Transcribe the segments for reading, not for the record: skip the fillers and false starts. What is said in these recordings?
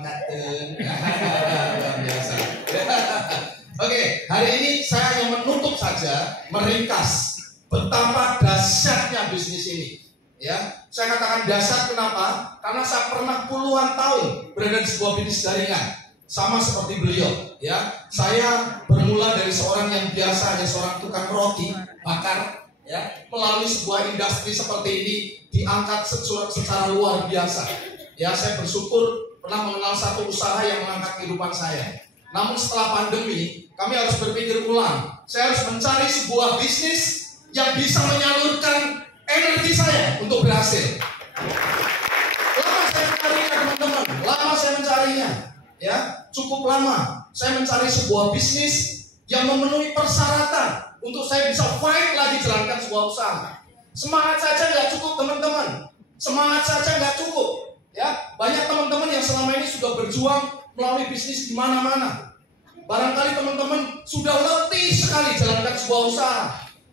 Luar biasa. Oke, hari ini saya hanya menutup saja, meringkas betapa dahsyatnya bisnis ini. Ya, saya katakan dahsyat kenapa? Karena saya pernah puluhan tahun berada di sebuah bisnis jaringan, sama seperti beliau. Ya, saya bermula dari seorang yang biasa, hanya seorang tukang roti bakar. Ya, melalui sebuah industri seperti ini diangkat secara luar biasa. Ya, saya bersyukur pernah mengenal satu usaha yang mengangkat kehidupan saya. Namun setelah pandemi, kami harus berpikir ulang. Saya harus mencari sebuah bisnis yang bisa menyalurkan energi saya untuk berhasil. Lama saya mencarinya, teman-teman. Lama saya mencarinya. Ya, cukup lama. Saya mencari sebuah bisnis yang memenuhi persyaratan untuk saya bisa fight lagi jalankan sebuah usaha. Semangat saja nggak cukup, teman-teman. Semangat saja nggak cukup. Ya, banyak teman-teman yang selama ini sudah berjuang melalui bisnis di mana-mana. Barangkali teman-teman sudah letih sekali jalankan sebuah usaha.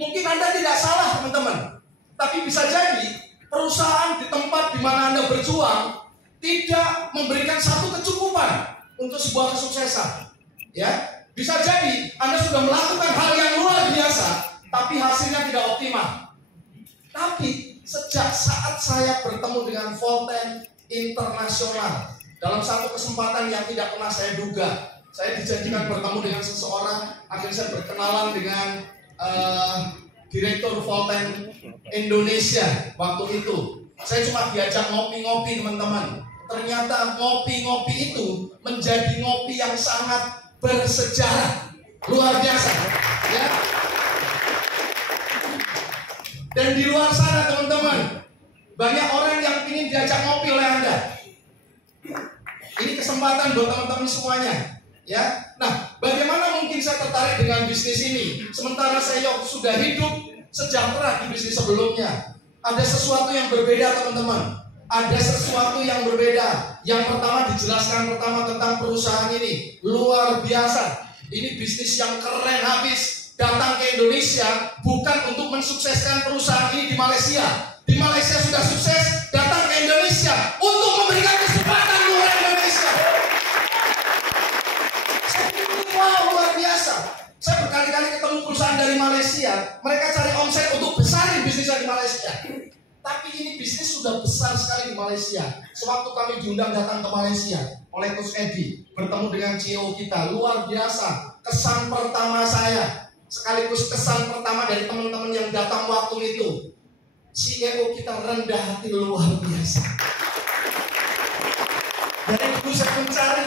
Mungkin Anda tidak salah, teman-teman. Tapi bisa jadi perusahaan di tempat di mana Anda berjuang tidak memberikan satu kecukupan untuk sebuah kesuksesan. Ya, bisa jadi Anda sudah melakukan hal yang luar biasa, tapi hasilnya tidak optimal. Tapi sejak saat saya bertemu dengan Volten Internasional dalam satu kesempatan yang tidak pernah saya duga, saya dijanjikan bertemu dengan seseorang. Akhirnya saya berkenalan dengan Direktur Volten Indonesia waktu itu. Saya cuma diajak ngopi-ngopi, teman-teman. Ternyata ngopi-ngopi itu menjadi ngopi yang sangat bersejarah, luar biasa. Ya. Dan di luar sana, teman-teman, banyak orang yang ingin diajak ngopi oleh Anda. Ini kesempatan buat teman-teman semuanya. Ya, nah, bagaimana mungkin saya tertarik dengan bisnis ini? Sementara saya sudah hidup sejahtera di bisnis sebelumnya. Ada sesuatu yang berbeda, teman-teman. Ada sesuatu yang berbeda. Yang pertama dijelaskan tentang perusahaan ini. Luar biasa. Ini bisnis yang keren habis. Datang ke Indonesia bukan untuk mensukseskan perusahaan ini di Malaysia. Di Malaysia sudah sukses, datang ke Indonesia untuk memberikan kesempatan kepada Indonesia. Saya pikir, wow, luar biasa. Saya berkali-kali ketemu perusahaan dari Malaysia, mereka cari omset untuk besarin bisnisnya di Malaysia. Tapi ini bisnis sudah besar sekali di Malaysia. Sewaktu kami diundang datang ke Malaysia oleh Coach Edi, bertemu dengan CEO kita, luar biasa. Kesan pertama saya, sekaligus kesan pertama dari teman-teman yang datang waktu itu, CEO kita rendah hati luar biasa. Dari dulu saya mencari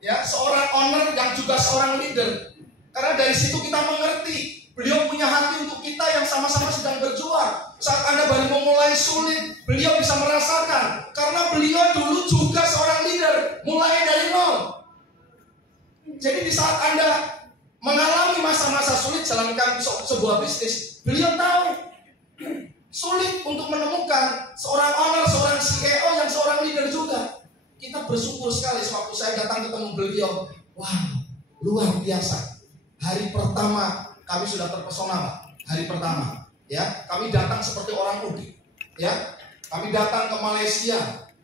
ya seorang owner yang juga seorang leader. Karena dari situ kita mengerti beliau punya hati untuk kita yang sama-sama sedang berjuang. Saat Anda baru memulai sulit, beliau bisa merasakan. Karena beliau dulu juga seorang leader, mulai dari nol. Jadi di saat Anda mengalami masa-masa sulit jalankan sebuah bisnis, beliau tahu sulit untuk menemukan seorang owner, seorang CEO yang seorang leader juga. Kita bersyukur sekali sewaktu saya datang ketemu beliau. Wah, luar biasa. Hari pertama kami sudah terpesona, Pak. Hari pertama, ya, kami datang seperti orang mudik, ya. Kami datang ke Malaysia.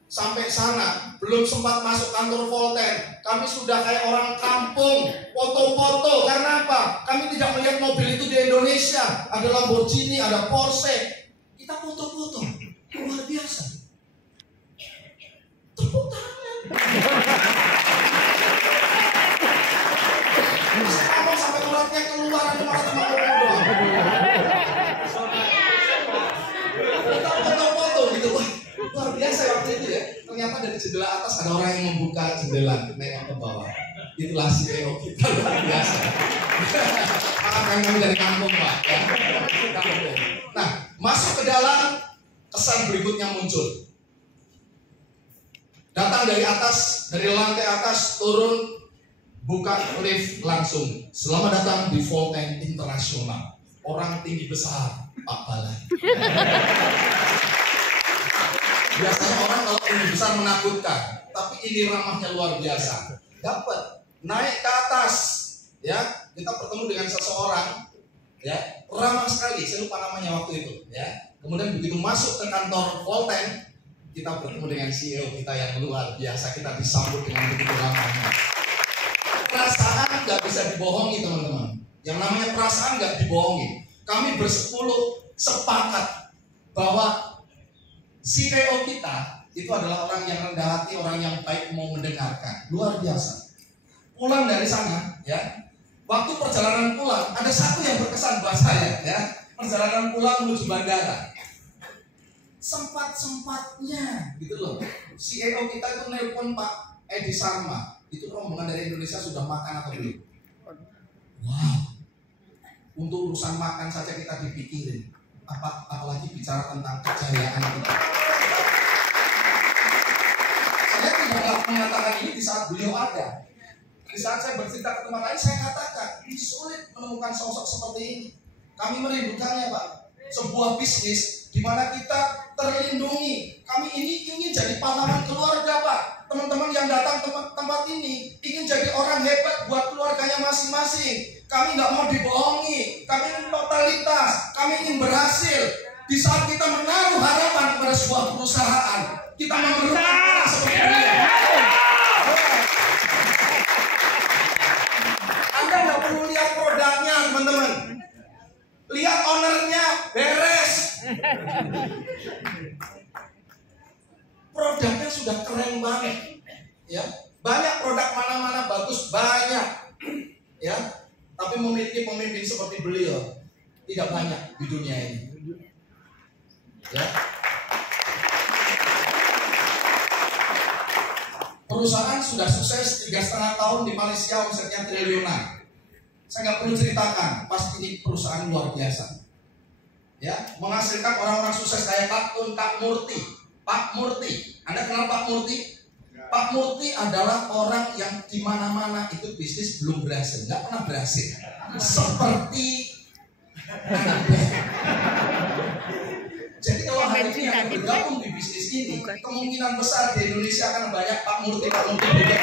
Sampai sana belum sempat masuk kantor Volten, kami sudah kayak orang kampung, foto-foto. Karena apa? Kami tidak melihat mobil itu di Indonesia. Ada Lamborghini, ada Porsche. Kita foto-foto, luar biasa. Tepuk tangan. Bisa ngomong sampai uratnya keluar, ada malah cuma ngomong. Kita foto-foto gitu, wah, luar biasa waktu itu ya. Ternyata dari jendela atas ada orang yang membuka jendela, nengok ke bawah. Itulah CEO kita, luar biasa. Karena kami dari kampung, Pak. Ya. Kampung. Nah, masuk ke dalam, kesan berikutnya muncul. Datang dari atas, dari lantai atas, turun, buka lift langsung. Selamat datang di Volten Internasional. Orang tinggi besar, Pak Balai. Biasanya orang kalau tinggi besar menakutkan, tapi ini ramahnya luar biasa. Dapat naik ke atas, ya, kita bertemu dengan seseorang, ya, ramah sekali. Saya lupa namanya waktu itu, ya. Kemudian begitu masuk ke kantor Volten, kita bertemu dengan CEO kita yang luar biasa, kita disambut dengan begitu ramahnya. Perasaan nggak bisa dibohongi teman-teman. Yang namanya perasaan nggak dibohongi. Kami bersepuluh sepakat bahwa CEO kita itu adalah orang yang rendah hati, orang yang baik, mau mendengarkan. Luar biasa. Pulang dari sana, ya. Waktu perjalanan pulang, ada satu yang berkesan buat saya, ya. Perjalanan pulang menuju bandara. Sempat-sempatnya, gitu loh. CEO kita itu nelpon Pak Edi Sarma. Itu rombongan dari Indonesia sudah makan atau belum? Wow. Untuk urusan makan saja kita dipikirin. Apalagi bicara tentang kejayaan kita. Saya tidak mengatakan ini di saat beliau ada. Di saat saya bercerita ke teman lain, saya katakan ini sulit menemukan sosok seperti ini. Kami merindukannya, Pak. Sebuah bisnis di mana kita terlindungi. Kami ini ingin jadi pahlawan keluarga, Pak. Teman-teman yang datang tempat ini ingin jadi orang hebat buat keluarganya masing-masing. Kami nggak mau dibohongi. Kami ingin totalitas. Kami ingin berhasil. Di saat kita menaruh harapan kepada sebuah perusahaan, kita memerlukan orang seperti ini. Anda nggak perlu lihat produknya, teman-teman. Lihat ownernya, beres. Produknya sudah keren banget, ya. Banyak produk mana-mana bagus, banyak, ya. Tapi memiliki pemimpin seperti beliau tidak banyak di dunia ini, ya. Perusahaan sudah sukses 3,5 tahun di Malaysia, omsetnya triliunan. Saya nggak perlu ceritakan, pasti ini perusahaan luar biasa, ya. Menghasilkan orang-orang sukses kayak Pak Murti. Pak Murti, Anda kenal Pak Murti? Pak Murti adalah orang yang di mana-mana itu bisnis belum berhasil, nggak pernah berhasil. Seperti Anda. Jadi kalau hari ini yang bergabung di bisnis ini, kemungkinan besar di Indonesia akan banyak Pak Murti juga.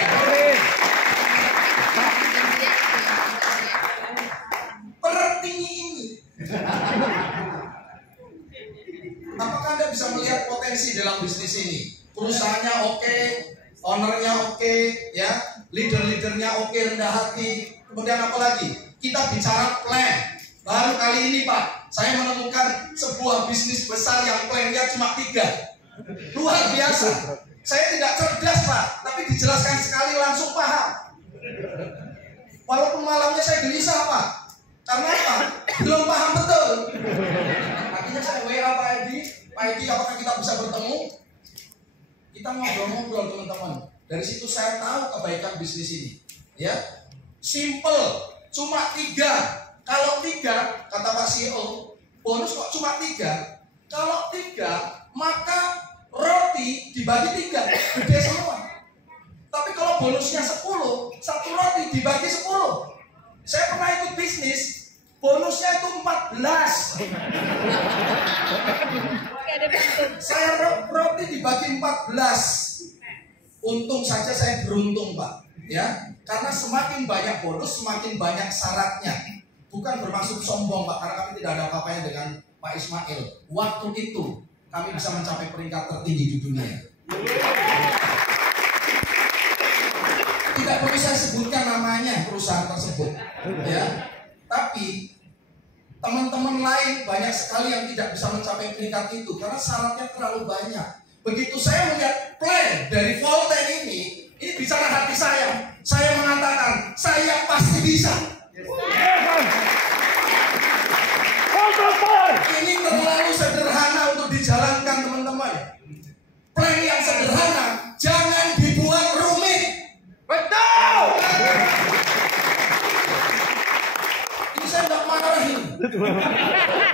Pertinggi ini. Apakah Anda bisa melihat potensi dalam bisnis ini? Perusahaannya oke, ownernya oke, ya, leader-leadernya oke, rendah hati. Kemudian apa lagi? Kita bicara plan. Baru kali ini, Pak, saya menemukan sebuah bisnis besar yang plannya cuma 3. Luar biasa. Saya tidak cerdas, Pak, tapi dijelaskan sekali langsung paham. Walaupun malamnya saya gelisah, Pak. Karena apa? Belum paham betul. Akhirnya saya WA Pak Edi, apakah kita bisa bertemu? Kita ngobrol-ngobrol, teman-teman. Dari situ saya tahu kebaikan bisnis ini, ya. Simple, cuma 3. Kalau 3, kata Pak CEO, bonus kok cuma 3. Kalau 3, maka roti dibagi 3, gede semua. Tapi kalau bonusnya 10, satu roti dibagi 10. Saya pernah ikut bisnis, bonusnya itu 14. Saya roti dibagi 14. Untung saja saya beruntung, Pak, ya. Karena semakin banyak bonus, semakin banyak syaratnya. Bukan bermaksud sombong, Pak, karena kami tidak ada apa-apanya dengan Pak Ismail. Waktu itu kami bisa mencapai peringkat tertinggi di dunia. Tidak perlu saya sebutkan namanya perusahaan tersebut, ya. Tapi teman-teman lain banyak sekali yang tidak bisa mencapai peringkat itu karena syaratnya terlalu banyak. Begitu saya melihat plan dari Volten ini bicara hati saya. Saya mengatakan saya pasti bisa. Ini terlalu sederhana untuk dijalankan, teman-teman. Plan yang sederhana jangan dibuat rumit. Betul. Ini saya nggak marahin.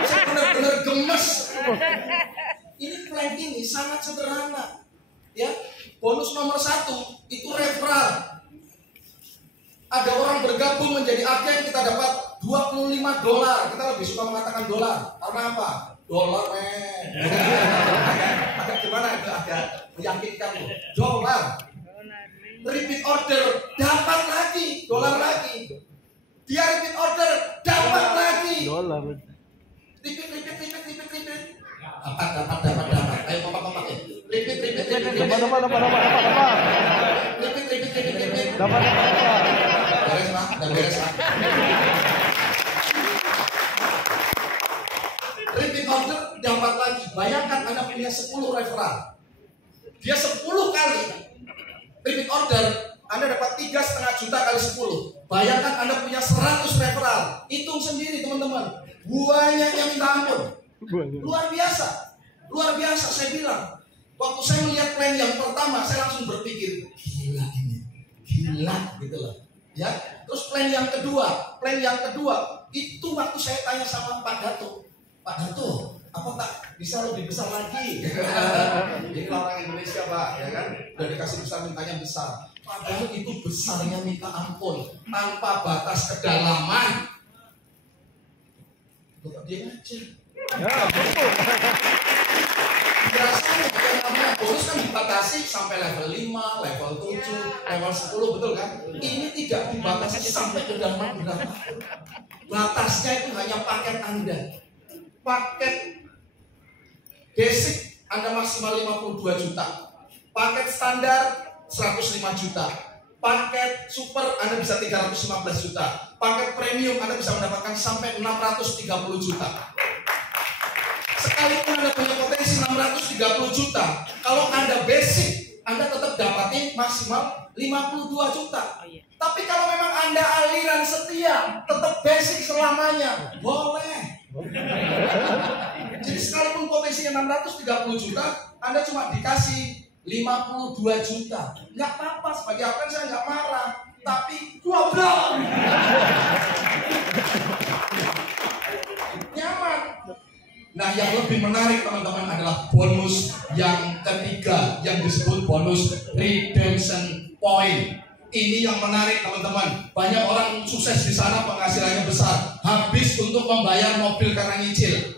Saya benar-benar gemes. Ini plan ini sangat sederhana, ya. Bonus nomor 1 itu referral. Ada orang bergabung menjadi agen, kita dapat $25. Kita lebih suka mengatakan dolar. Karena apa? Dolar, agak gimana itu, agak meyakinkan. Dolar. Repeat order, dapat lagi, dolar lagi. Dia repeat order, dapat lagi. Dolar. Repeat. Dapat. Ayo, kompak. Repeat. Repeat. Beres Pak, udah beres Pak. Repeat order dapat lagi. Bayangkan Anda punya 10 referral. Dia 10 kali repeat order, Anda dapat 3,5 juta kali 10. Bayangkan Anda punya 100 referral. Hitung sendiri teman-teman. Banyak yang minta ampun. Luar biasa. Luar biasa saya bilang. Waktu saya melihat plan yang pertama, saya langsung berpikir, gila ini. Gila gitu loh. Ya. Terus plan yang kedua itu waktu saya tanya sama Pak Dato. Pak Dato, apa tak bisa lebih besar lagi? Ini orang Indonesia Pak, ya kan? Udah dikasih besar, mintanya besar. Padahal itu besarnya minta ampun, tanpa batas kedalaman. Kok dia ngacir? Biasanya yang namanya bonus kan dibatasi sampai level 5, level 7, level 10, betul kan? Ini tidak dibatasi sampai kedalaman berapa. Batasnya itu hanya paket Anda. Paket basic Anda maksimal 52 juta. Paket standar 105 juta. Paket super Anda bisa 315 juta. Paket premium Anda bisa mendapatkan sampai 630 juta. Sekalipun Anda punya potensi 630 juta, kalau Anda basic, Anda tetap dapatin maksimal 52 juta. Tapi kalau memang Anda aliran setia, tetap basic selamanya, boleh. Jadi sekalipun potensinya 630 juta, Anda cuma dikasih 52 juta. Nggak apa-apa, sebagai apa saya nggak marah. Tapi goblok. Nyaman. Nah, yang lebih menarik teman-teman adalah bonus yang ketiga yang disebut bonus redemption point. Ini yang menarik teman-teman. Banyak orang sukses di sana penghasilannya besar, habis untuk membayar mobil karena nyicil.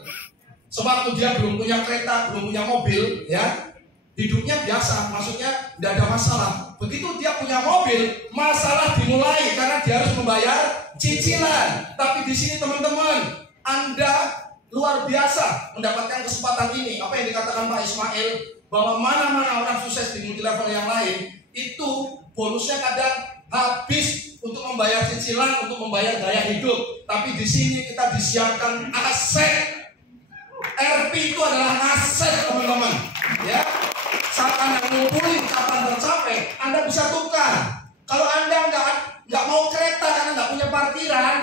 Sewaktu dia belum punya kereta, belum punya mobil, ya hidupnya biasa, maksudnya tidak ada masalah. Begitu dia punya mobil, masalah dimulai karena dia harus membayar cicilan. Tapi di sini teman-teman, Anda luar biasa mendapatkan kesempatan ini. Apa yang dikatakan Pak Ismail, bahwa mana-mana orang sukses di multi level yang lain itu bonusnya kadang habis untuk membayar cicilan, untuk membayar gaya hidup. Tapi di sini kita disiapkan aset. RP itu adalah aset teman-teman. Ya, saat Anda ngumpulin kapan tercapai, Anda bisa tukar. Kalau Anda nggak mau kereta karena nggak punya parkiran,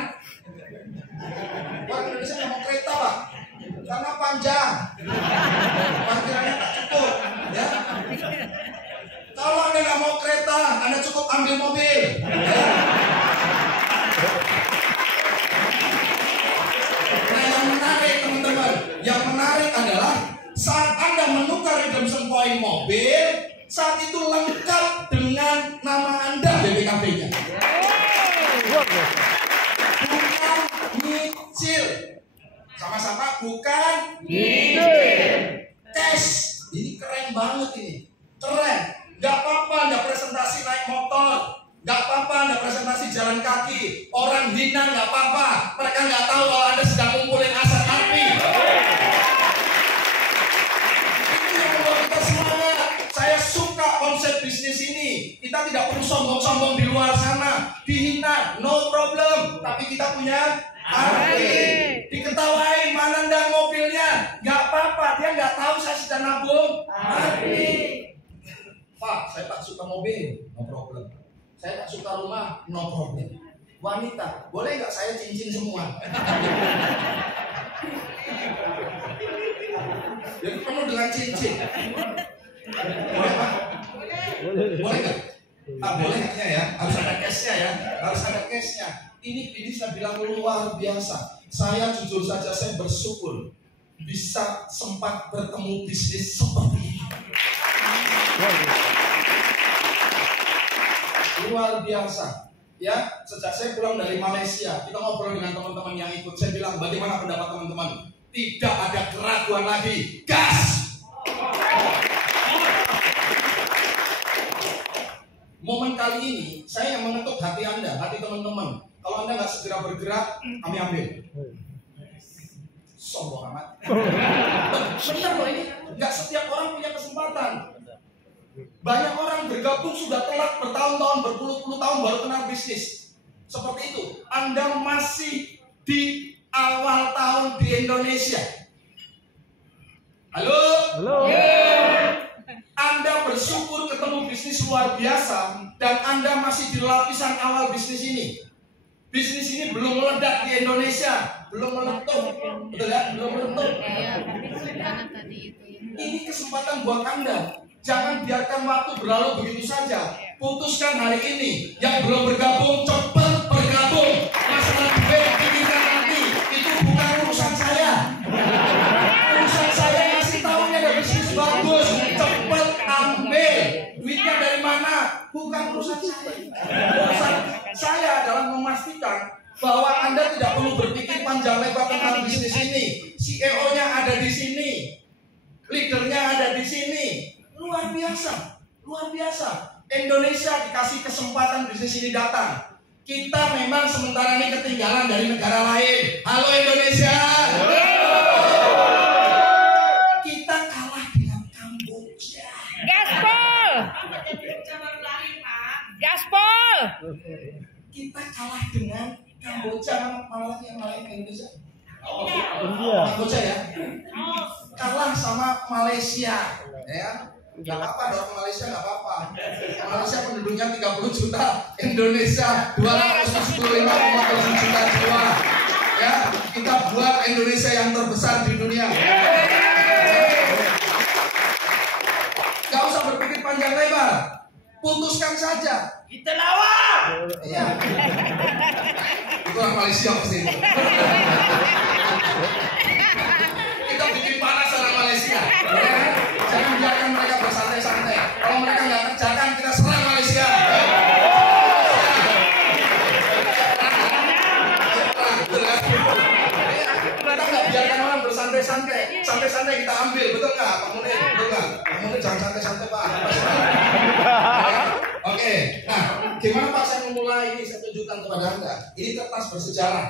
orang Indonesia nggak mau kereta Pak, karena panjang, parkirannya tak cukup. Ya. Kalau Anda nggak mau kereta, Anda cukup ambil mobil. Ya. Nah, yang menarik teman-teman, yang menarik adalah saat Anda menukar redemption point mobil, saat itu lengkap dengan nama Anda BPKB-nya. Bukan nyicil. Sama-sama bukan nyicil. Cash. Ini keren banget ini. Keren. Gak apa-apa Anda presentasi naik motor. Gak apa-apa Anda presentasi jalan kaki. Orang hina gak apa-apa. Mereka gak tahu kalau Anda sedang ngumpulin aset RP. Ini yang membuat kita semangat. Saya suka konsep bisnis ini. Kita tidak perlu sombong-sombong di luar sana. Dihina, no problem. Tapi kita punya RP. Diketawain, mana ndang mobilnya. Gak apa-apa, dia gak tahu saya sedang nabung RP. Pak, saya tak suka mobil, no problem. Saya tak suka rumah, no problem. Wanita, boleh nggak saya cincin semua? Jadi penuh dengan cincin. Boleh Pak? Boleh nggak? Ah, boleh nggaknya ya? Harus ada cashnya ya? Harus ada cashnya. Ini saya bilang luar biasa. Saya jujur saja, saya bersyukur bisa sempat bertemu bisnis seperti ini. Luar biasa. Ya, sejak saya pulang dari Malaysia, kita ngobrol dengan teman-teman yang ikut. Saya bilang, bagaimana pendapat teman-teman? Tidak ada keraguan lagi. Gas! Momen kali ini, saya yang mengetuk hati Anda, hati teman-teman. Kalau Anda nggak segera bergerak, kami ambil. Sombong amat. Benar loh ini. Nggak setiap orang punya kesempatan. Banyak orang bergabung sudah telat bertahun-tahun, berpuluh-puluh tahun baru kenal bisnis. Seperti itu. Anda masih di awal tahun di Indonesia. Halo? Halo. Anda bersyukur ketemu bisnis luar biasa dan Anda masih di lapisan awal bisnis ini. Bisnis ini belum meledak di Indonesia, belum meletup, betul ya? Belum meletup. Ini kesempatan buat Anda. Jangan biarkan waktu berlalu begitu saja. Putuskan hari ini. Yang belum bergabung, cepat bergabung. Masalah duit pikirkan nanti. Itu bukan urusan saya. Urusan saya ngasih tahu ada bisnis bagus. Cepat ambil. Duitnya dari mana? Bukan urusan saya. Urusan saya adalah memastikan bahwa Anda tidak perlu berpikir panjang lebar tentang bisnis ini. CEO-nya ada di sini. Leadernya ada di sini. Luar biasa, luar biasa. Indonesia dikasih kesempatan bisnis ini datang. Kita memang sementara ini ketinggalan dari negara lain. Halo Indonesia. Kita kalah dengan Kamboja. Gaspol. Gaspol. Kita kalah dengan Kamboja. Malah yang lain Indonesia. India. Kamboja ya. Kalah sama Malaysia, ya. Gak apa-apa dong, Malaysia gak apa-apa. Malaysia penduduknya 30 juta, Indonesia 275,7 juta jiwa. Ya, kita buat Indonesia yang terbesar di dunia. Gak usah berpikir panjang lebar, putuskan saja. Kita lawan. Iya. Itu orang Malaysia pasti. Kita bikin panas orang Malaysia. Ya. Jangan biarkan mereka bersantai-santai. Kalau mereka nggak kerjakan, kita serang Malaysia. Kita nggak biarkan orang bersantai-santai. Santai-santai kita ambil, betul nggak, Pak Munir? Betul nggak? Pak Munir jangan santai-santai, Pak. Oke, nah, gimana Pak saya memulai ini? Saya tunjukkan kepada Anda. Ini kertas bersejarah.